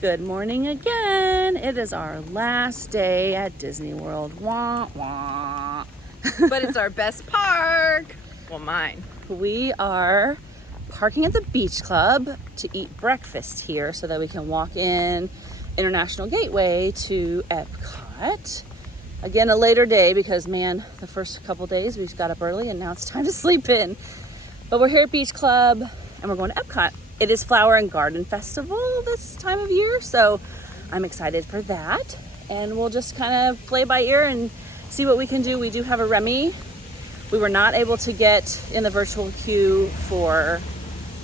Good morning again. It is our last day at Disney World. Wah, wah. But it's our best park. Well, mine. We are parking at the beach club to eat breakfast here so that we can walk in International Gateway to Epcot. Again, a later day because, man, the first couple days we just got up early and now it's time to sleep in. But we're here at Beach Club and we're going to Epcot. It is Flower and Garden Festival this time of year, so I'm excited for that. And we'll just kind of play by ear and see what we can do. We do have a Remy. We were not able to get in the virtual queue for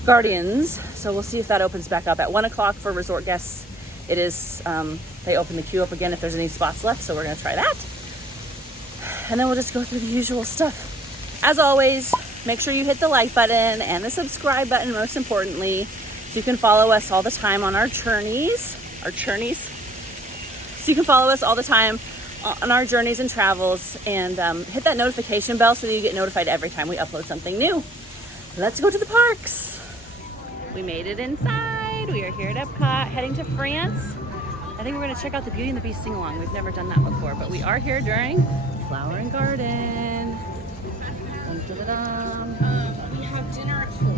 Guardians, so we'll see if that opens back up at 1 o'clock for resort guests. It is, they open the queue up again if there's any spots left, so we're gonna try that. And then we'll just go through the usual stuff. As always, make sure you hit the like button and the subscribe button, most importantly, so you can follow us all the time on our journeys. So you can follow us all the time on our journeys and travels, and hit that notification bell so that you get notified every time we upload something new. Let's go to the parks. We made it inside. We are here at Epcot, heading to France. I think we're gonna check out the Beauty and the Beast sing-along. We've never done that before, but we are here during Flower and Garden. We have dinner at 4.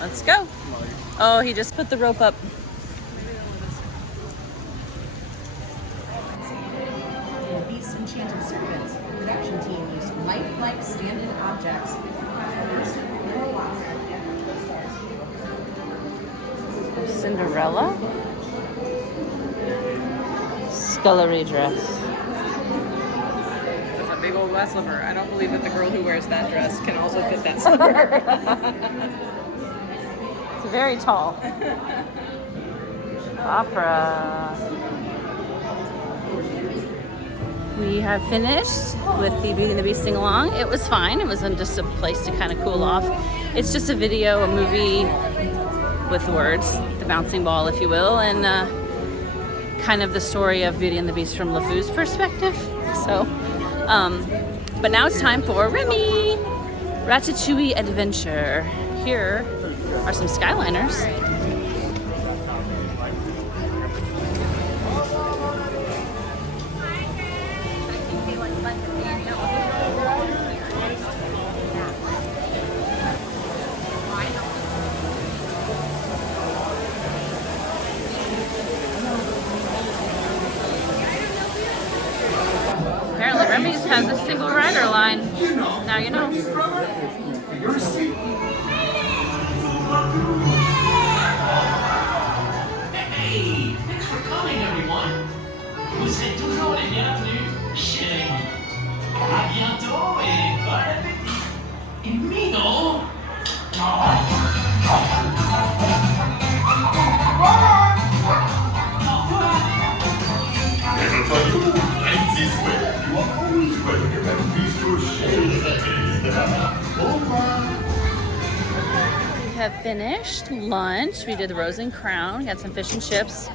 Let's go. Oh, he just put the rope up. Beast Enchanted Serpents. Production team used lifelike stand-in objects. Cinderella. Scullery dress. That's a big old glass slipper. I don't believe that the girl who wears that dress can also fit that slipper. It's very tall. Opera. We have finished with the Beauty and the Beast sing-along. It was fine. It was just a place to kind of cool off. It's just a video, a movie with words, the bouncing ball, if you will, and kind of the story of Beauty and the Beast from LeFou's perspective. So, but now it's time for Remy Ratatouille Adventure. Here are some Skyliners. Apparently Remy's has a single rider line. Now you know. Hey, thanks for coming, everyone. Vous serez toujours les bienvenus chez Rémi. À bientôt et bon appétit. Et Mino. Never for you, and this way, you are always welcome at Bistro Chez Au revoir. We have finished lunch. We did the Rose and Crown. We had some fish and chips.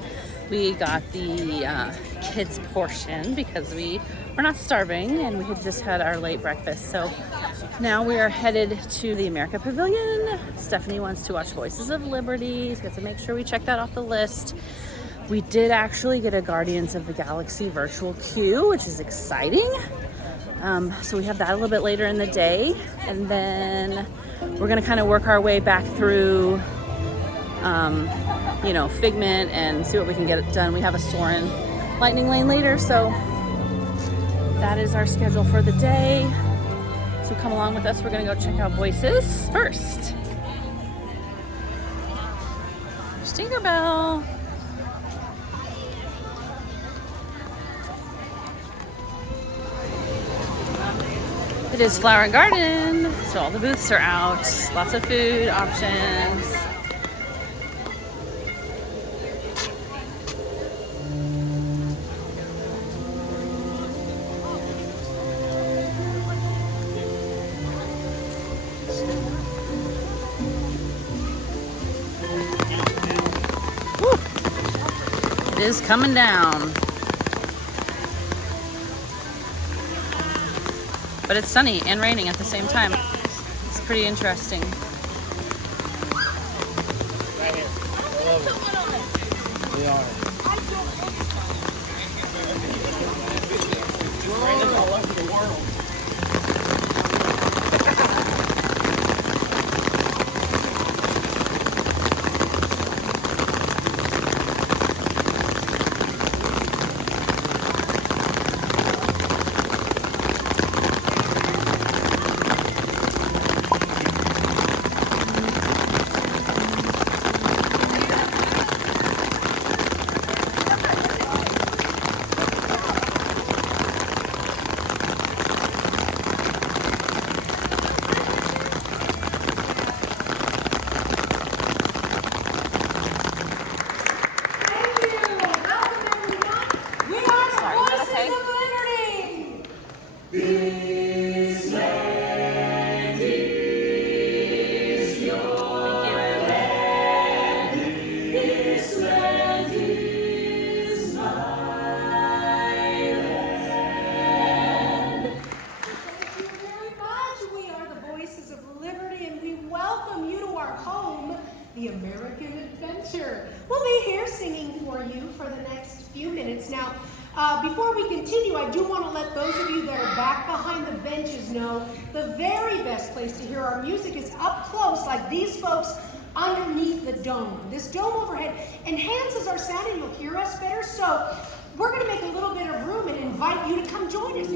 We got the kids portion because we were not starving and we had just had our late breakfast. So now we are headed to the America Pavilion. Stephanie wants to watch Voices of Liberty. So we have to make sure we check that off the list. We did actually get a Guardians of the Galaxy virtual queue, which is exciting. So we have that a little bit later in the day. And then we're gonna kind of work our way back through, you know, Figment and see what we can get done. We have a Soarin' Lightning Lane later, so that is our schedule for the day. So come along with us. We're gonna go check out Voices first. Tinkerbell. It is Flower and Garden, so all the booths are out. Lots of food options. Woo. It is coming down. but it's sunny and raining at the same time. It's pretty interesting. Right here. I love it. We are. We're raining all over the world. The American Adventure. We'll be here singing for you for the next few minutes. Now, before we continue, I do want to let those of you that are back behind the benches know the very best place to hear our music is up close, like these folks underneath the dome. This dome overhead enhances our sound and you'll hear us better. So we're going to make a little bit of room and invite you to come join us.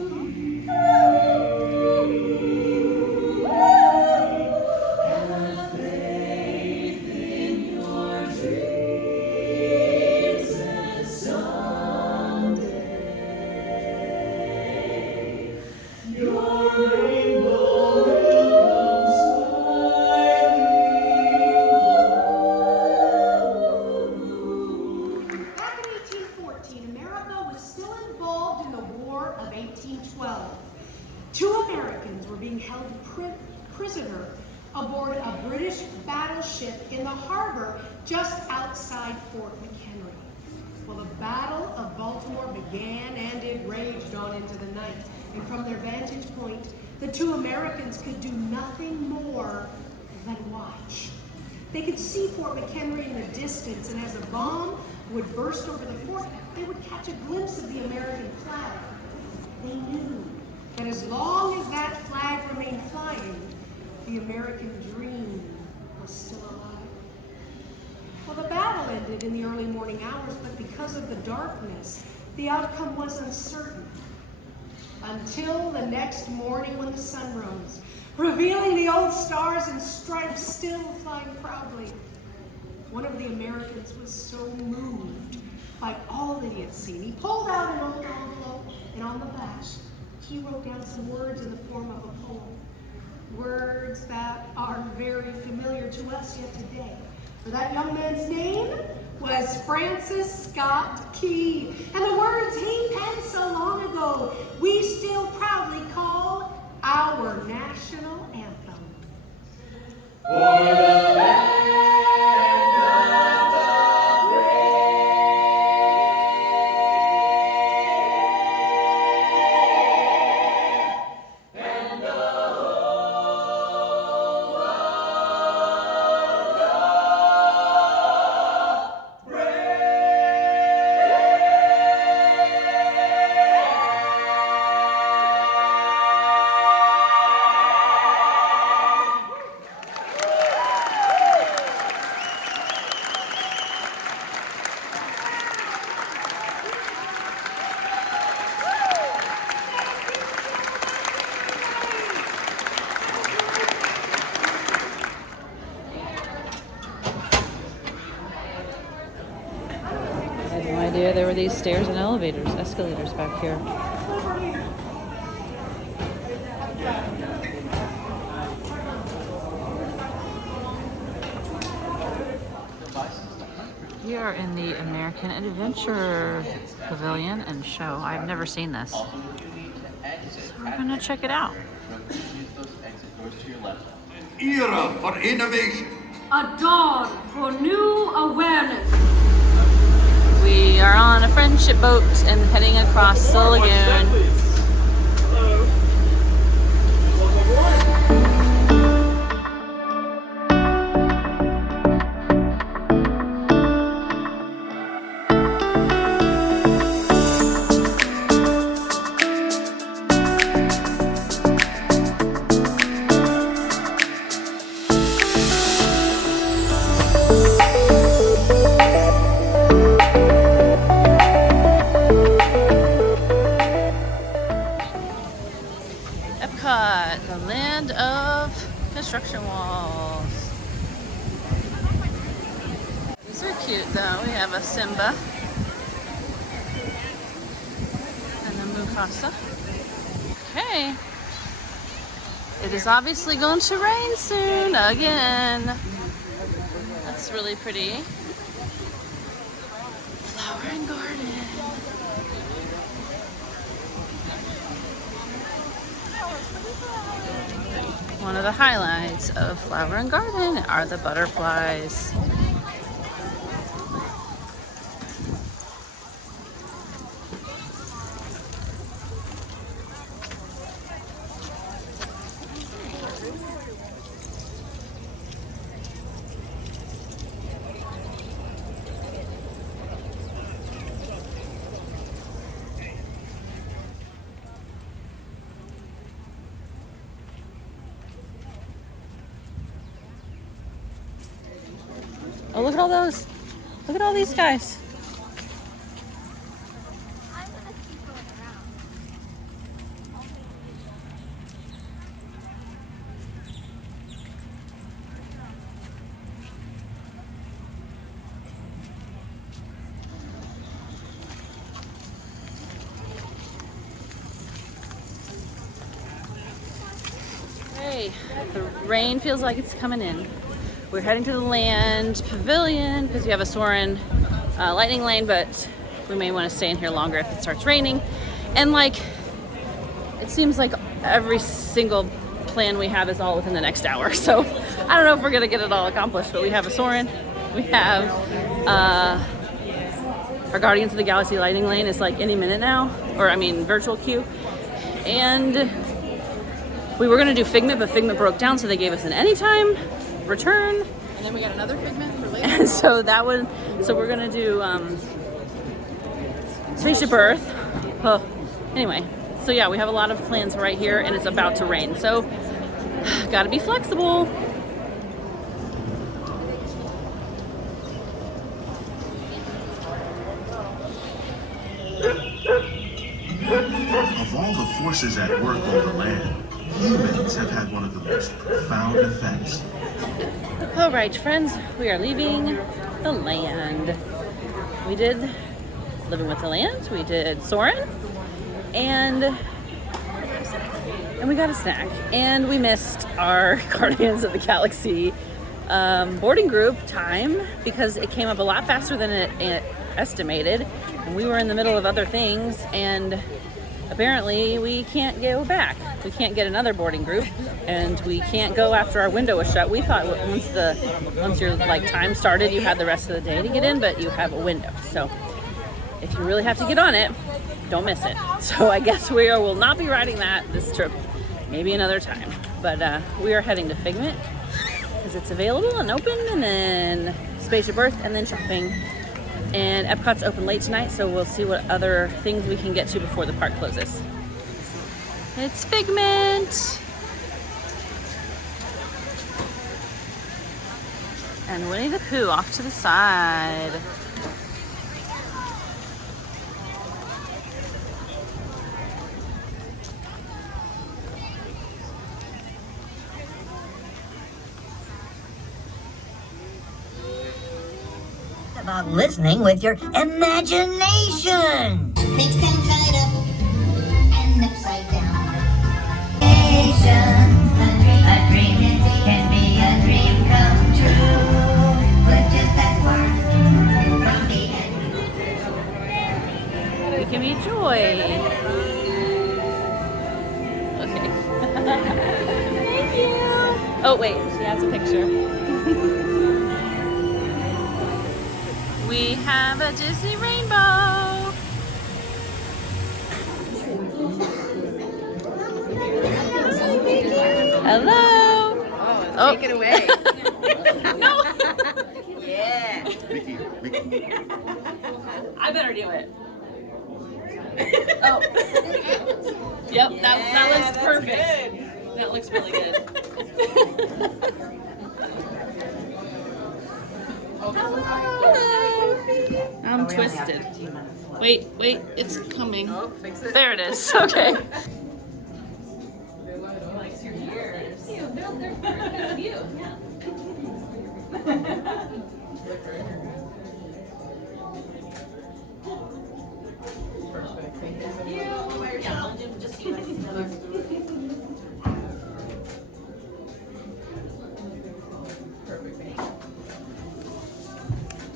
Prisoner aboard a British battleship in the harbor just outside Fort McHenry. Well, the Battle of Baltimore began and it raged on into the night. And from their vantage point, the two Americans could do nothing more than watch. They could see Fort McHenry in the distance, and as a bomb would burst over the fort, they would catch a glimpse of the American flag. They knew that as long as that flag remained flying, the American dream was still alive. Well, the battle ended in the early morning hours, but because of the darkness, the outcome was uncertain. Until the next morning when the sun rose, revealing the old stars and stripes still flying proudly. One of the Americans was so moved by all that he had seen. He pulled out an old envelope, and on the back, he wrote down some words in the form of a poem. Words that are very familiar to us yet today. For that young man's name was Francis Scott Key. And the words he penned so long ago, we still proudly call our national anthem. For the land There were these stairs and escalators back here. We are in the American Adventure Pavilion and Show. I've never seen this, so we're gonna check it out. An era for innovation. A dawn for new awareness. We are on a friendship boat and heading across the lagoon. Epcot, the land of construction walls. These are cute though. We have a Simba and a Mufasa. Okay. It is obviously going to rain soon again. That's really pretty. Flower and garden. One of the highlights of Flower and Garden are the butterflies. Oh, look at all those. Look at all these guys. Hey, the rain feels like it's coming in. We're heading to the land pavilion because we have a Soarin' lightning lane, but we may want to stay in here longer if it starts raining. And like, it seems like every single plan we have is all within the next hour. So I don't know if we're gonna get it all accomplished, but we have a Soarin', we have our Guardians of the Galaxy lightning lane is like any minute now, or I mean virtual queue. And we were gonna do Figment, but Figment broke down, so they gave us an anytime return. And then we got another Figment for later. And so that one, so we're gonna do Spaceship Earth. Oh, anyway, so yeah, we have a lot of plans right here, and it's about to rain, so gotta be flexible. Of all the forces at work on the land, humans have had one of the most profound effects. All right, friends, we are leaving the land. We did Living with the Land, we did Soarin', and we got a snack. And we missed our Guardians of the Galaxy boarding group time because it came up a lot faster than it estimated. And we were in the middle of other things, and apparently we can't go back. We can't get another boarding group, and we can't go after our window was shut. We thought once your like time started, you had the rest of the day to get in, but you have a window. So if you really have to get on it, don't miss it. So I guess we will not be riding that this trip, maybe another time. But we are heading to Figment because it's available and open, and then Spaceship Earth, and then shopping. And Epcot's open late tonight, so we'll see what other things we can get to before the park closes. It's Figment! And Winnie the Pooh off to the side. About listening with your imagination. Things down, tied up, and upside down. A dream can be a dream come true. With just that word from the end. It can be joy. Okay. Thank you. Oh wait, she has a picture. We have a Disney rainbow. Hello. Oh, take it away. No. Yeah. Vicky. I better do it. Oh. Yep, that looks perfect. Good. That looks really good. I'm twisted. Wait, it's coming. Oh, fix it. There it is. Okay. Likes your ears. You built their because of you. Yeah.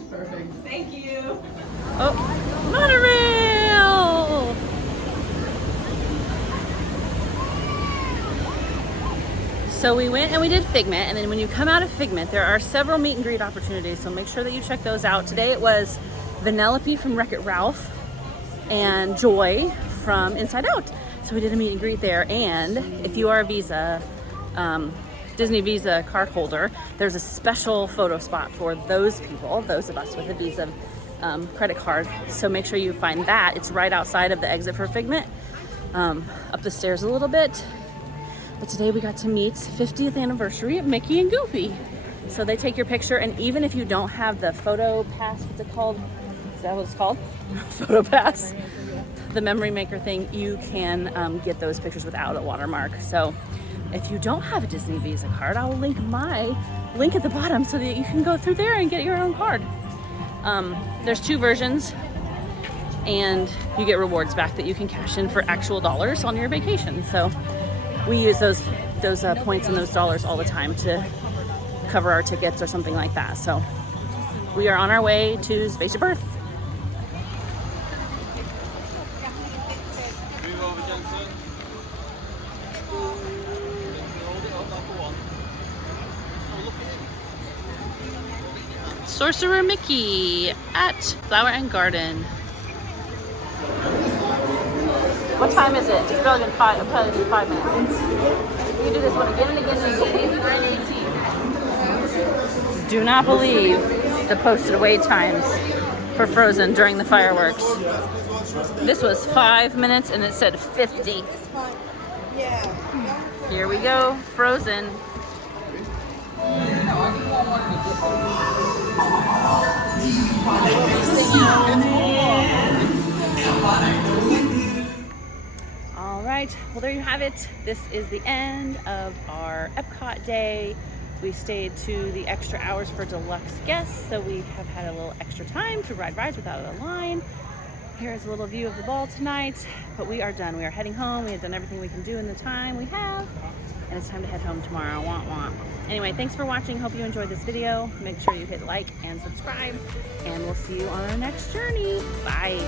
Perfect. Thank you. Oh, monorail! So we went and we did Figment, and then when you come out of Figment, there are several meet and greet opportunities, so make sure that you check those out. Today it was Vanellope from Wreck-It Ralph and Joy from Inside Out. So we did a meet and greet there, and if you are a Visa, Disney Visa card holder, there's a special photo spot for those people, those of us with a Visa credit card. So make sure you find that. It's right outside of the exit for Figment, up the stairs a little bit. But today we got to meet 50th anniversary of Mickey and Goofy. So they take your picture, and even if you don't have the photo pass, what's it called? Is that what it's called? Photo pass. The memory maker thing, you can get those pictures without a watermark. So if you don't have a Disney Visa card, I will link my link at the bottom so that you can go through there and get your own card. There's 2 versions, and you get rewards back that you can cash in for actual dollars on your vacation. So we use those points and those dollars all the time to cover our tickets or something like that. So we are on our way to Spaceship Earth. Sorcerer Mickey at Flower and Garden. What time is it? It's probably been 5 minutes. You can do this one again and again and again. Do not believe the posted wait times for Frozen during the fireworks. This was 5 minutes and it said 50. Here we go, Frozen. All right, well there you have it. This is the end of our Epcot day. We stayed to the extra hours for deluxe guests, so we have had a little extra time to ride rides without a line. Here's a little view of the ball tonight, but we are done. We are heading home. We have done everything we can do in the time we have, and it's time to head home tomorrow. Womp. Anyway, thanks for watching. Hope you enjoyed this video. Make sure you hit like and subscribe, and we'll see you on our next journey. Bye.